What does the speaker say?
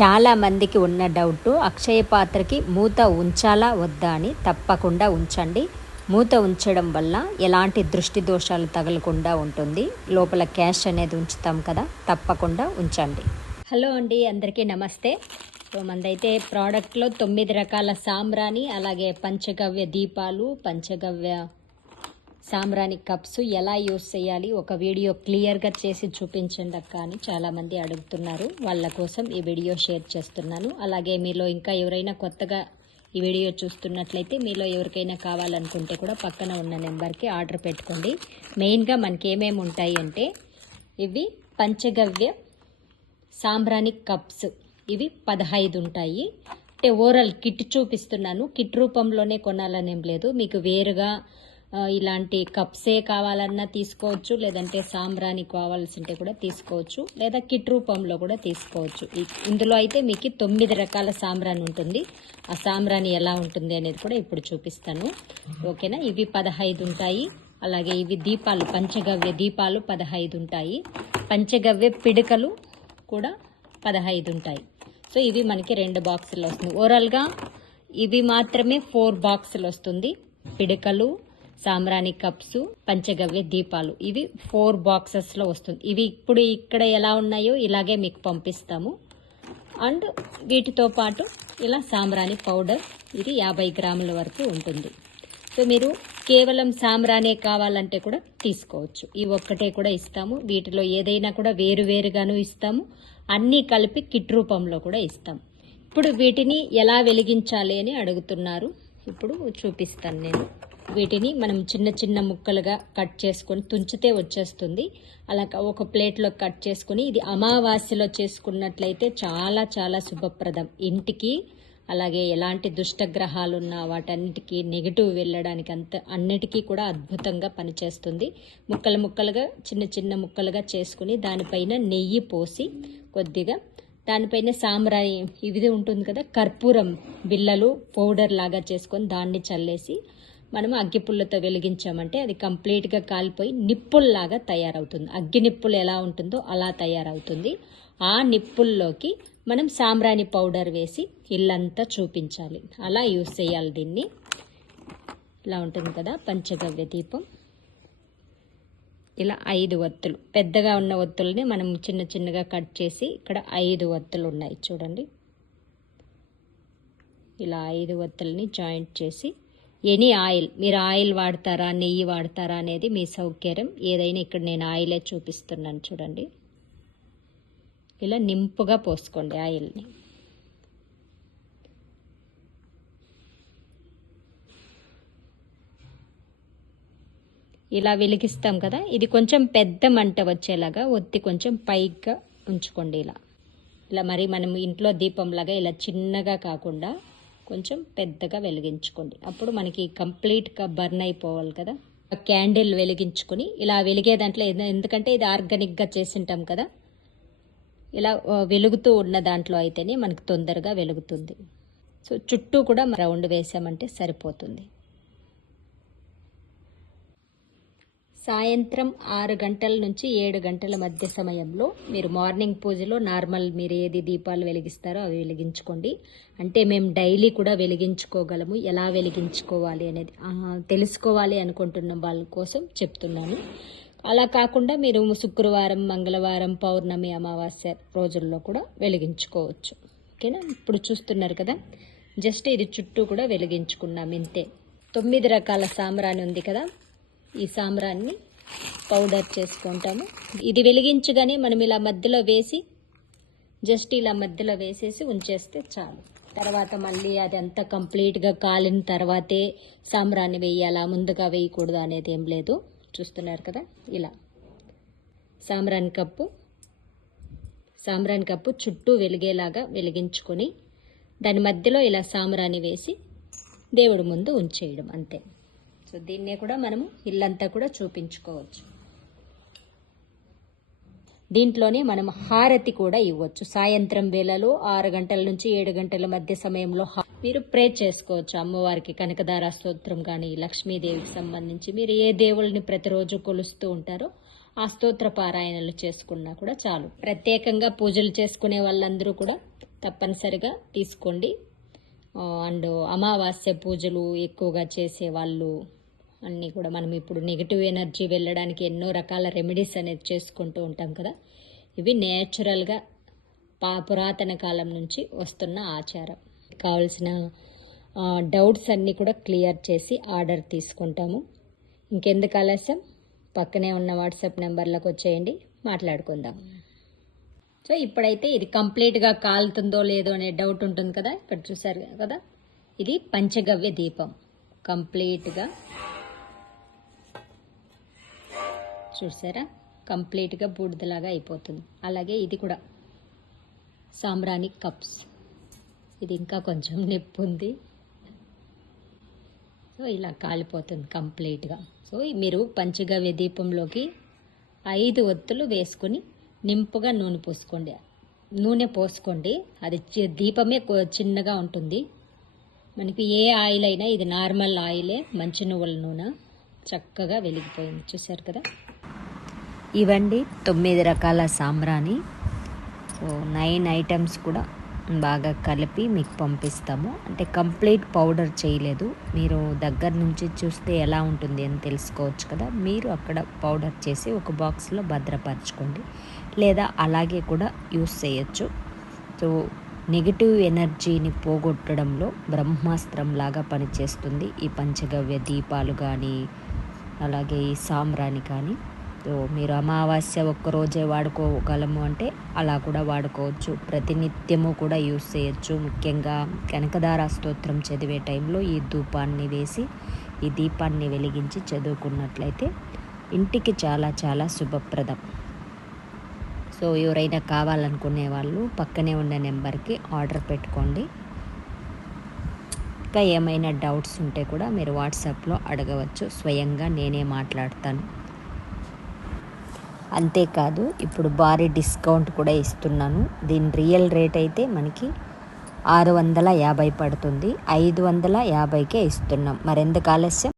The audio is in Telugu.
చాలా మందికి ఉన్న డౌట్ అక్షయ పాత్రకి మూత ఉంచాలా వద్దా అని తప్పకుండా ఉంచండి. మూత ఉంచడం వల్ల ఎలాంటి దృష్టి దోషాలు తగలకుండా ఉంటుంది. లోపల క్యాష్ అనేది ఉంచుతాం కదా తప్పకుండా ఉంచండి. హలో అండి అందరికీ నమస్తే. సో మందైతే ప్రోడక్ట్లో తొమ్మిది రకాల సాంబ్రాణి అలాగే పంచగవ్య దీపాలు పంచగవ్య సాంబ్రాణి కప్స్ ఎలా యూస్ చేయాలి? ఒక వీడియో క్లియర్గా చేసి చూపించండి అక్క అని చాలామంది అడుగుతున్నారు. వాళ్ళ కోసం ఈ వీడియో షేర్ చేస్తున్నాను. అలాగే మీలో ఇంకా ఎవరైనా కొత్తగా ఈ వీడియో చూస్తున్నట్లయితే మీలో ఎవరికైనా కావాలనుకుంటే కూడా పక్కన ఉన్న నెంబర్కి ఆర్డర్ పెట్టుకోండి. మెయిన్గా మనకి ఏమేమి ఉంటాయి అంటే ఇవి పంచగవ్య సాంబ్రాణి కప్స్. ఇవి పదహైదు ఉంటాయి. అంటే ఓవరాల్ కిట్ చూపిస్తున్నాను. కిట్ రూపంలోనే కొనాలనేం లేదు. మీకు వేరుగా ఇలాంటి కప్సే కావాలన్నా తీసుకోవచ్చు లేదంటే సాంబ్రాణి కావాల్సింటే కూడా తీసుకోవచ్చు లేదా కిట్ రూపంలో కూడా తీసుకోవచ్చు. ఇందులో అయితే మీకు తొమ్మిది రకాల సాంబ్రాణి ఉంటుంది. ఆ సాంబ్రాణి ఎలా ఉంటుంది అనేది కూడా ఇప్పుడు చూపిస్తాను. ఓకేనా? ఇవి పదహైదు ఉంటాయి. అలాగే ఇవి దీపాలు పంచగవ్య దీపాలు పదహైదు ఉంటాయి. పంచగవ్య పిడకలు కూడా పదహైదు ఉంటాయి. సో ఇవి మనకి రెండు బాక్సులు వస్తుంది. ఓవరాల్గా ఇవి మాత్రమే ఫోర్ బాక్సులు వస్తుంది. పిడకలు సాంబ్రాణి కప్స్ పంచగవ్య దీపాలు. ఇవి ఫోర్ బాక్సెస్లో వస్తుంది. ఇవి ఇప్పుడు ఇక్కడ ఎలా ఉన్నాయో ఇలాగే మీకు పంపిస్తాము. అండ్ వీటితో పాటు ఇలా సాంబ్రాణి పౌడర్ ఇది యాభై గ్రాముల వరకు ఉంటుంది. సో మీరు కేవలం సాంబ్రానే కావాలంటే కూడా తీసుకోవచ్చు. ఈ ఒక్కటే కూడా ఇస్తాము. వీటిలో ఏదైనా కూడా వేరు వేరుగాను ఇస్తాము. అన్నీ కలిపి కిట్ రూపంలో కూడా ఇస్తాం. ఇప్పుడు వీటిని ఎలా వెలిగించాలి అని అడుగుతున్నారు. ఇప్పుడు చూపిస్తాను నేను. వీటిని మనం చిన్న చిన్న ముక్కలుగా కట్ చేసుకొని తుంచితే వచ్చేస్తుంది. అలా ఒక ప్లేట్లో కట్ చేసుకొని ఇది అమావాస్యలో చేసుకున్నట్లయితే చాలా చాలా శుభప్రదం. ఇంటికి అలాగే ఎలాంటి దుష్టగ్రహాలు ఉన్నా వాటన్నిటికీ నెగిటివ్ వెళ్ళడానికి అంత అన్నిటికీ కూడా అద్భుతంగా పనిచేస్తుంది. ముక్కలు ముక్కలుగా చిన్న చిన్న ముక్కలుగా చేసుకుని దానిపైన నెయ్యి పోసి కొద్దిగా దానిపైన సాంబ్రాయి ఇది ఉంటుంది కదా కర్పూరం బిల్లలు పౌడర్ లాగా చేసుకొని దాన్ని చల్లేసి మనం అగ్గిపుల్లతో వెలిగించామంటే అది కంప్లీట్గా కాలిపోయి నిప్పుల్లాగా తయారవుతుంది. అగ్గి నిప్పులు ఎలా ఉంటుందో అలా తయారవుతుంది. ఆ నిప్పుల్లోకి మనం సాంబ్రాణి పౌడర్ వేసి ఇల్లంతా చూపించాలి. అలా యూస్ చేయాలి దీన్ని. ఇలా ఉంటుంది కదా పంచగవ్య దీపం. ఇలా ఐదు ఒత్తులు. పెద్దగా ఉన్న ఒత్తుల్ని మనం చిన్న చిన్నగా కట్ చేసి ఇక్కడ ఐదు ఒత్తులు ఉన్నాయి చూడండి. ఇలా ఐదు ఒత్తుల్ని జాయింట్ చేసి ఎనీ ఆయిల్ మీరు ఆయిల్ వాడతారా నెయ్యి వాడతారా అనేది మీ సౌకర్యం. ఏదైనా ఇక్కడ నేను ఆయిలే చూపిస్తున్నాను చూడండి. ఇలా నింపుగా పోసుకోండి ఆయిల్ని. ఇలా వెలిగిస్తాం కదా ఇది కొంచెం పెద్ద మంట వచ్చేలాగా ఒత్తి కొంచెం పైగా ఉంచుకోండి ఇలా. ఇలా మరి మనం ఇంట్లో దీపంలాగా ఇలా చిన్నగా కాకుండా కొంచెం పెద్దగా వెలిగించుకోండి. అప్పుడు మనకి కంప్లీట్గా బర్న్ అయిపోవాలి కదా. క్యాండిల్ వెలిగించుకొని ఇలా వెలిగే దాంట్లో ఎందుకంటే ఇది ఆర్గానిక్గా చేసింటాం కదా. ఇలా వెలుగుతూ ఉన్న దాంట్లో అయితేనే మనకు తొందరగా వెలుగుతుంది. సో చుట్టూ కూడా రౌండ్ వేసామంటే సరిపోతుంది. సాయంత్రం ఆరు గంటల నుంచి ఏడు గంటల మధ్య సమయంలో మీరు మార్నింగ్ పూజలో నార్మల్ మీరు ఏది దీపాలు వెలిగిస్తారో అవి వెలిగించుకోండి. అంటే మేము డైలీ కూడా వెలిగించుకోగలము. ఎలా వెలిగించుకోవాలి అనేది తెలుసుకోవాలి అనుకుంటున్న వాళ్ళ కోసం చెప్తున్నాను. అలా కాకుండా మీరు శుక్రవారం మంగళవారం పౌర్ణమి అమావాస్య రోజుల్లో కూడా వెలిగించుకోవచ్చు. ఓకేనా? ఇప్పుడు చూస్తున్నారు కదా. జస్ట్ ఇది చుట్టూ కూడా వెలిగించుకున్నాం ఇంతే. తొమ్మిది రకాల సాంబ్రాణి ఉంది కదా. ఈ సాంబ్రాన్ని పౌడర్ చేసుకుంటాము. ఇది వెలిగించగానే మనం ఇలా మధ్యలో వేసి జస్ట్ ఇలా మధ్యలో వేసేసి ఉంచేస్తే చాలు. తర్వాత మళ్ళీ అది అంతా కంప్లీట్గా కాలిన తర్వాతే సాంబ్రాన్ని వేయాలా ముందుగా వేయకూడదు అనేది ఏం లేదు. చూస్తున్నారు కదా? ఇలా. సాంబ్రాన్ కప్పు సాంబ్రాన్ కప్పు చుట్టూ వెలిగేలాగా వెలిగించుకొని దాని మధ్యలో ఇలా సాంబ్రాన్ని వేసి దేవుడి ముందు ఉంచేయడం అంతే. సో దీన్నే కూడా మనము ఇల్లంతా కూడా చూపించుకోవచ్చు. దీంట్లోనే మనం హారతి కూడా ఇవ్వచ్చు. సాయంత్రం వేళలో ఆరు గంటల నుంచి ఏడు గంటల మధ్య సమయంలో మీరు ప్రే చేసుకోవచ్చు. అమ్మవారికి కనకదార స్తోత్రం కానీ లక్ష్మీదేవికి సంబంధించి మీరు ఏ దేవుళ్ళని ప్రతిరోజు కొలుస్తూ ఉంటారో ఆ స్తోత్ర పారాయణలు చేసుకున్నా కూడా చాలు. ప్రత్యేకంగా పూజలు చేసుకునే వాళ్ళందరూ కూడా తప్పనిసరిగా తీసుకోండి. అండ్ అమావాస్య పూజలు ఎక్కువగా చేసే వాళ్ళు అన్నీ కూడా మనం ఇప్పుడు నెగిటివ్ ఎనర్జీ వెళ్ళడానికి ఎన్నో రకాల రెమెడీస్ అనేది చేసుకుంటూ ఉంటాం కదా. ఇవి నేచురల్గా పా పురాతన కాలం నుంచి వస్తున్న ఆచారం. కావాల్సిన డౌట్స్ అన్నీ కూడా క్లియర్ చేసి ఆర్డర్ తీసుకుంటాము. ఇంకెందుకు ఆలస్యం? పక్కనే ఉన్న వాట్సాప్ నెంబర్లకు వచ్చేయండి మాట్లాడుకుందాం. సో ఇప్పుడైతే ఇది కంప్లీట్గా కాలుతుందో లేదో అనే డౌట్ ఉంటుంది కదా ఇక్కడ చూసారు కదా. ఇది పంచగవ్య దీపం. కంప్లీట్గా చూసారా? కంప్లీట్గా బూడిదలాగా అయిపోతుంది. అలాగే ఇది కూడా. సాంబ్రాణి కప్స్. ఇది ఇంకా కొంచెం నొప్పి ఉంది. సో ఇలా కాలిపోతుంది కంప్లీట్గా. సో మీరు పంచగవ్య దీపంలోకి ఐదు ఒత్తులు వేసుకొని నింపుగా నూనె పోసుకోండి. నూనె పోసుకోండి. అది దీపమే చిన్నగా ఉంటుంది. మనకి ఏ ఆయిల్ అయినా ఇది నార్మల్ ఆయిలే మంచి నువ్వుల నూనె. చక్కగా వెలిగిపోయింది. చూసారు కదా? ఇవండి తొమ్మిది రకాల సాంబ్రాణి. సో నైన్ ఐటమ్స్ కూడా బాగా కలిపి మీకు పంపిస్తాము. అంటే కంప్లీట్ పౌడర్ చేయలేదు. మీరు దగ్గర నుంచి చూస్తే ఎలా ఉంటుంది అని తెలుసుకోవచ్చు కదా. మీరు అక్కడ పౌడర్ చేసి ఒక బాక్స్లో భద్రపరచుకోండి. లేదా అలాగే కూడా యూస్ చేయొచ్చు. సో నెగిటివ్ ఎనర్జీని పోగొట్టడంలో బ్రహ్మాస్త్రం లాగా పనిచేస్తుంది. ఈ పంచగవ్య దీపాలు కానీ అలాగే ఈ సాంబ్రాణి కానీ. మీరు అమావాస్య ఒక్కరోజే వాడుకోగలము అంటే అలా కూడా వాడుకోవచ్చు. ప్రతినిత్యము కూడా యూస్ చేయొచ్చు. ముఖ్యంగా కనకదార స్తోత్రం చదివే టైంలో ఈ ధూపాన్ని వేసి ఈ దీపాన్ని వెలిగించి చదువుకున్నట్లయితే ఇంటికి చాలా చాలా శుభప్రదం. సో ఎవరైనా కావాలనుకునే వాళ్ళు పక్కనే ఉన్న నెంబర్కి ఆర్డర్ పెట్టుకోండి. ఇంకా ఏమైనా డౌట్స్ ఉంటే కూడా మీరు వాట్సాప్లో అడగవచ్చు. స్వయంగా నేనే మాట్లాడతాను. అంతేకాదు ఇప్పుడు భారీ డిస్కౌంట్ కూడా ఇస్తున్నాను. దీని రియల్ రేట్ అయితే మనకి ఆరు వందల యాభై పడుతుంది. ఐదు వందల యాభైకే ఇస్తున్నాం. మరెందుకు ఆలస్యం?